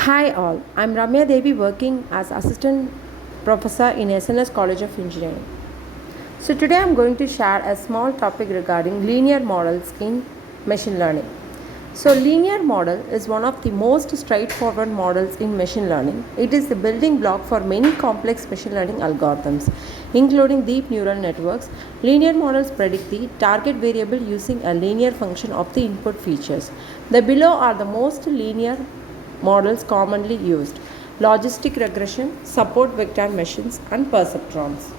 Hi all, I'm Ramya Devi working as assistant professor in SNS College of Engineering. So today I'm going to share a small topic regarding linear models in machine learning. So linear model is one of the most straightforward models in machine learning. It is the building block for many complex machine learning algorithms, including deep neural networks. Linear models predict the target variable using a linear function of the input features. The below are the most linear models commonly used: logistic regression, support vector machines, and perceptrons.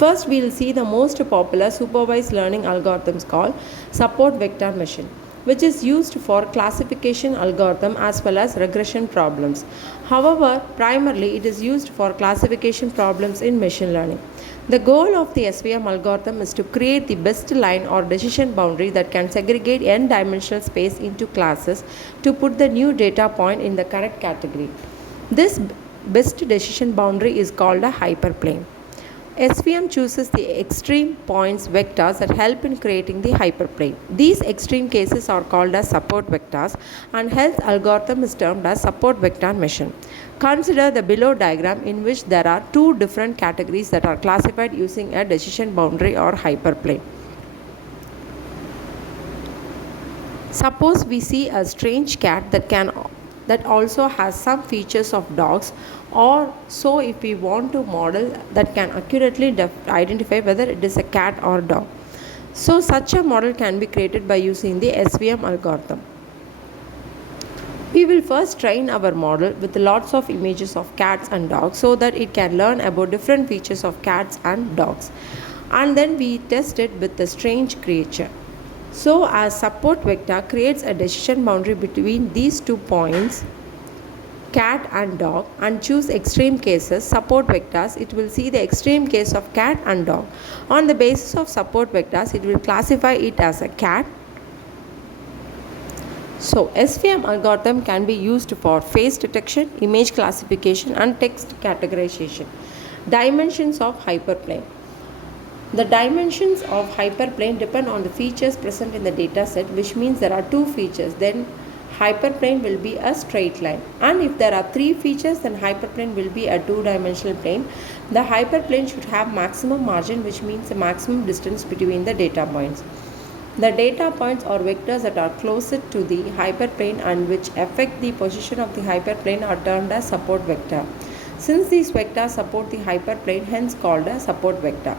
First, we will see the most popular supervised learning algorithms called support vector machine, which is used for classification algorithm as well as regression problems. However, primarily it is used for classification problems in machine learning. The goal of the SVM algorithm is to create the best line or decision boundary that can segregate n-dimensional space into classes to put the new data point in the correct category. This best decision boundary is called a hyperplane. SVM chooses the extreme points vectors that help in creating the hyperplane. These extreme cases are called as support vectors, and hence algorithm is termed as support vector machine. Consider the below diagram in which there are two different categories that are classified using a decision boundary or hyperplane. Suppose we see a strange cat that also has some features of dogs, or so if we want to model that can accurately identify whether it is a cat or dog. So such a model can be created by using the SVM algorithm. We will first train our model with lots of images of cats and dogs so that it can learn about different features of cats and dogs. And then we test it with the strange creature. So our support vector creates a decision boundary between these 2 points, cat and dog, and choose extreme cases, support vectors. It will see the extreme case of cat and dog. On the basis of support vectors, it will classify it as a cat. So SVM algorithm can be used for face detection, image classification, and text categorization. Dimensions of hyperplane. The dimensions of hyperplane depend on the features present in the dataset, which means there are 2 features. Then hyperplane will be a straight line. And if there are 3 features, then hyperplane will be a 2-dimensional plane. The hyperplane should have maximum margin, which means the maximum distance between the data points. The data points or vectors that are closest to the hyperplane and which affect the position of the hyperplane are termed as support vector. Since these vectors support the hyperplane, hence called a support vector.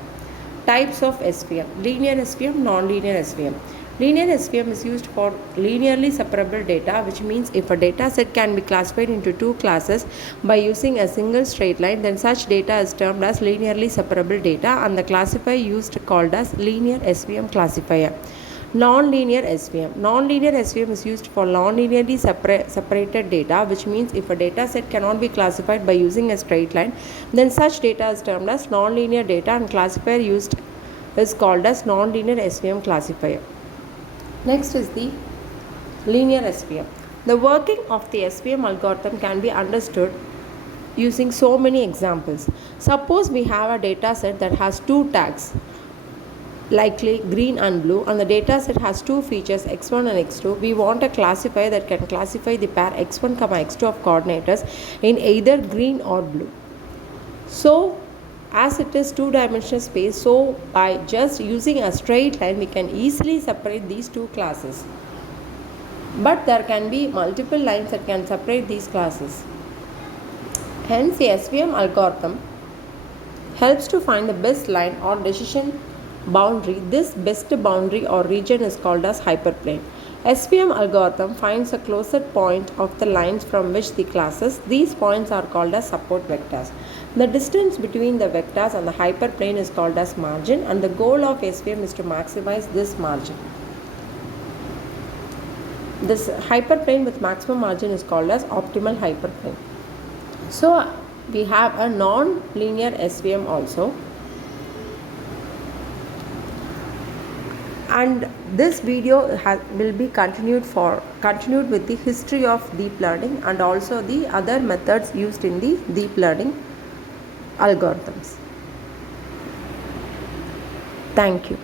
Types of SVM: linear SVM, non-linear SVM. Linear SVM is used for linearly separable data, which means if a data set can be classified into 2 classes by using a single straight line, then such data is termed as linearly separable data, and the classifier used called as linear SVM classifier. Non-linear SVM. Non-linear SVM is used for non-linearly separated data, which means if a data set cannot be classified by using a straight line, then such data is termed as non-linear data, and classifier used is called as non-linear SVM classifier. Next is the linear SVM. The working of the SVM algorithm can be understood using so many examples. Suppose we have a data set that has 2 tags, likely green and blue, and the data set has 2 features, x1 and x2. We want a classifier that can classify the pair x1, x2 of coordinators in either green or blue. So as it is 2-dimensional space, so by just using a straight line we can easily separate these 2 classes. But there can be multiple lines that can separate these classes. Hence the SVM algorithm helps to find the best line or decision boundary. This best boundary or region is called as hyperplane. SVM algorithm finds a closest point of the lines from which the classes. These points are called as support vectors. The distance between the vectors and the hyperplane is called as margin, and the goal of SVM is to maximize this margin. This hyperplane with maximum margin is called as optimal hyperplane. So we have a non-linear SVM also. And this video will be continued with the history of deep learning and also the other methods used in the deep learning algorithms. Thank you.